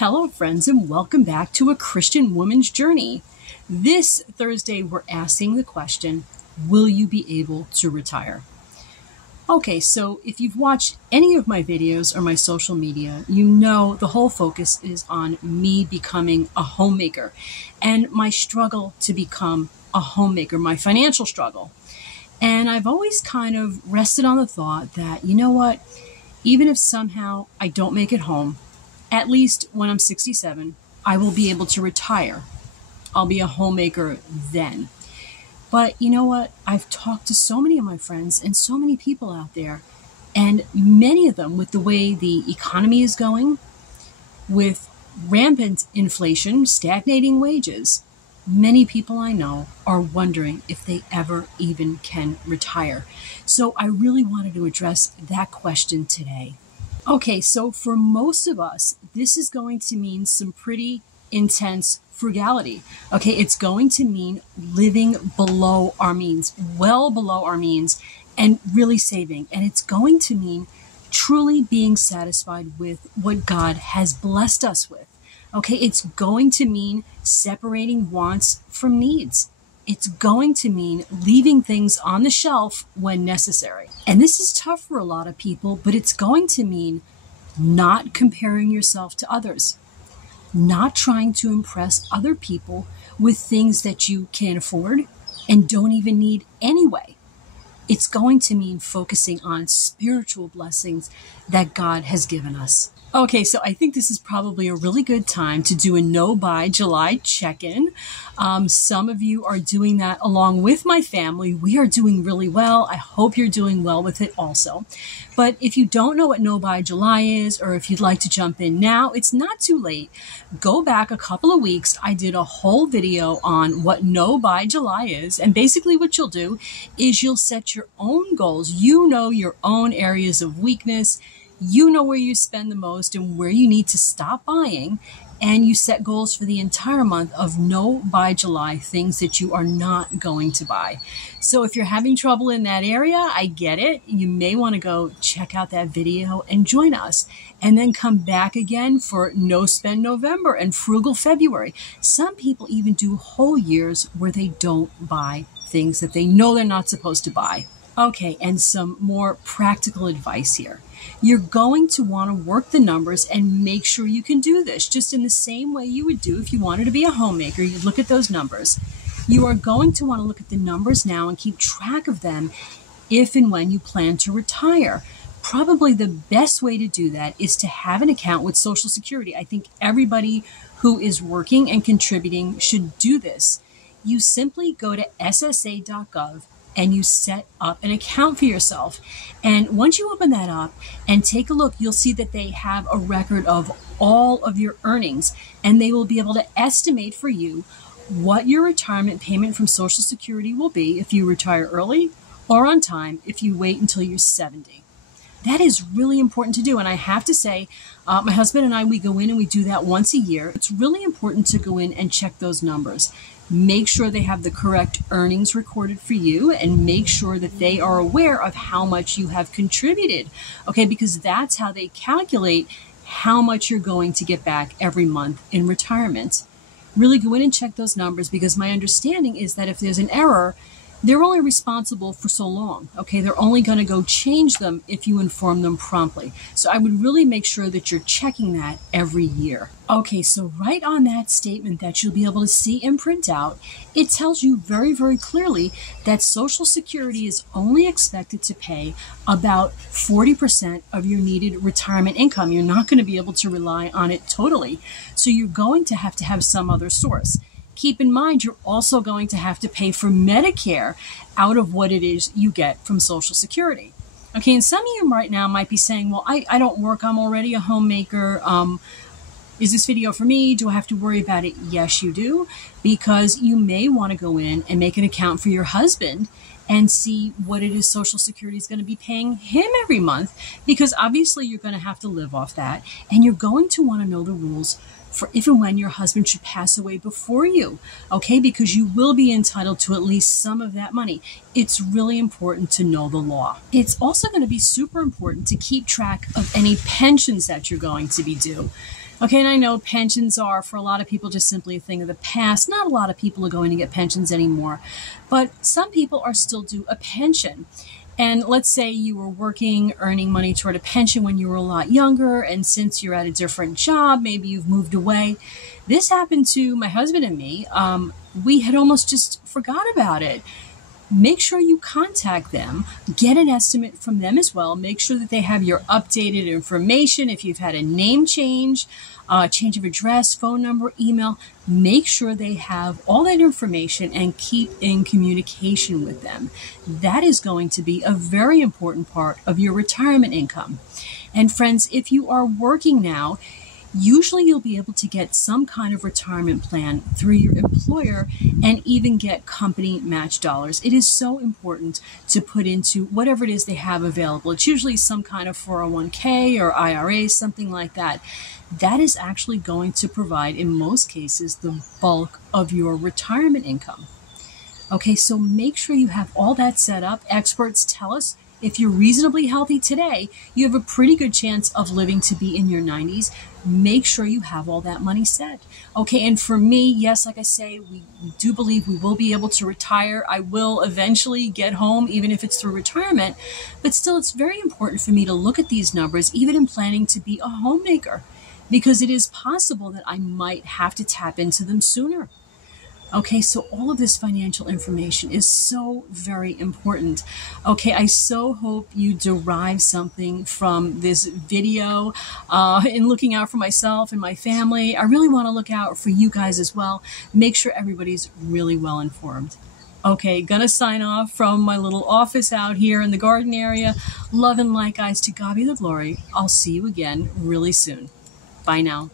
Hello, friends, and welcome back to A Christian Woman's Journey. This Thursday, we're asking the question, will you be able to retire? Okay, so if you've watched any of my videos or my social media, you know the whole focus is on me becoming a homemaker and my struggle to become a homemaker, my financial struggle. And I've always kind of rested on the thought that, you know what, even if somehow I don't make it home, at least when I'm 67, I will be able to retire. I'll be a homemaker then. But you know what? I've talked to so many of my friends and so many people out there, and many of them, with the way the economy is going, with rampant inflation, stagnating wages, many people I know are wondering if they ever even can retire. So I really wanted to address that question today. Okay, so for most of us, this is going to mean some pretty intense frugality. Okay, it's going to mean living below our means, well below our means, and really saving. And it's going to mean truly being satisfied with what God has blessed us with. Okay, it's going to mean separating wants from needs. It's going to mean leaving things on the shelf when necessary. And this is tough for a lot of people, but it's going to mean not comparing yourself to others, not trying to impress other people with things that you can't afford and don't even need anyway. It's going to mean focusing on spiritual blessings that God has given us. Okay, so I think this is probably a really good time to do a No Buy July check-in. Some of you are doing that along with my family. We are doing really well. I hope you're doing well with it also. But if you don't know what No Buy July is, or if you'd like to jump in now, it's not too late. Go back a couple of weeks. I did a whole video on what No Buy July is. And basically what you'll do is you'll set your own goals. You know your own areas of weakness. You know where you spend the most and where you need to stop buying, and you set goals for the entire month of No Buy July, things that you are not going to buy. So if you're having trouble in that area, I get it. You may want to go check out that video and join us, and then come back again for No Spend November and Frugal February. Some people even do whole years where they don't buy things that they know they're not supposed to buy. Okay, and some more practical advice here. You're going to want to work the numbers and make sure you can do this, just in the same way you would do if you wanted to be a homemaker. You look at those numbers. You are going to want to look at the numbers now and keep track of them if and when you plan to retire. Probably the best way to do that is to have an account with Social Security. I think everybody who is working and contributing should do this. You simply go to ssa.gov and you set up an account for yourself. And once you open that up and take a look, you'll see that they have a record of all of your earnings, and they will be able to estimate for you what your retirement payment from Social Security will be if you retire early or on time if you wait until you're 70. That is really important to do. And I have to say, my husband and I, we go in and we do that once a year. It's really important to go in and check those numbers. Make sure they have the correct earnings recorded for you, and make sure that they are aware of how much you have contributed. Okay, because that's how they calculate how much you're going to get back every month in retirement. Really go in and check those numbers, because my understanding is that if there's an error, they're only responsible for so long. Okay, they're only going to go change them if you inform them promptly. So I would really make sure that you're checking that every year. Okay, so right on that statement that you'll be able to see and print out, it tells you very, very clearly that Social Security is only expected to pay about 40% of your needed retirement income. You're not going to be able to rely on it totally. So you're going to have some other source. Keep in mind, you're also going to have to pay for Medicare out of what it is you get from Social Security. Okay, and some of you right now might be saying, well, I don't work. I'm already a homemaker. Is this video for me? Do I have to worry about it? Yes, you do, because you may want to go in and make an account for your husband and see what it is Social Security is going to be paying him every month, because obviously you're going to have to live off that, and you're going to want to know the rules for if and when your husband should pass away before you, okay? Because you will be entitled to at least some of that money. It's really important to know the law. It's also going to be super important to keep track of any pensions that you're going to be due. Okay, and I know pensions are for a lot of people just simply a thing of the past. Not a lot of people are going to get pensions anymore, but some people are still due a pension. And let's say you were working, earning money toward a pension when you were a lot younger, and since you're at a different job, maybe you've moved away. This happened to my husband and me. We had almost just forgot about it. Make sure you contact them, get an estimate from them as well. Make sure that they have your updated information. If you've had a name change, change of address, phone number, email, make sure they have all that information and keep in communication with them. That is going to be a very important part of your retirement income. And friends, if you are working now, usually you'll be able to get some kind of retirement plan through your employer and even get company match dollars. It is so important to put into whatever it is they have available. It's usually some kind of 401k or IRA, something like that. That is actually going to provide, in most cases, the bulk of your retirement income. Okay, so make sure you have all that set up. Experts tell us if you're reasonably healthy today, you have a pretty good chance of living to be in your 90s. Make sure you have all that money set. Okay, and for me, yes, like I say, we do believe we will be able to retire. I will eventually get home, even if it's through retirement. But still, it's very important for me to look at these numbers, even in planning to be a homemaker, because it is possible that I might have to tap into them sooner. Okay, so all of this financial information is so very important. Okay, I so hope you derive something from this video in looking out for myself and my family. I really want to look out for you guys as well. Make sure everybody's really well informed. Okay, gonna sign off from my little office out here in the garden area. Love and light, guys. To God be the glory. I'll see you again really soon. Bye now.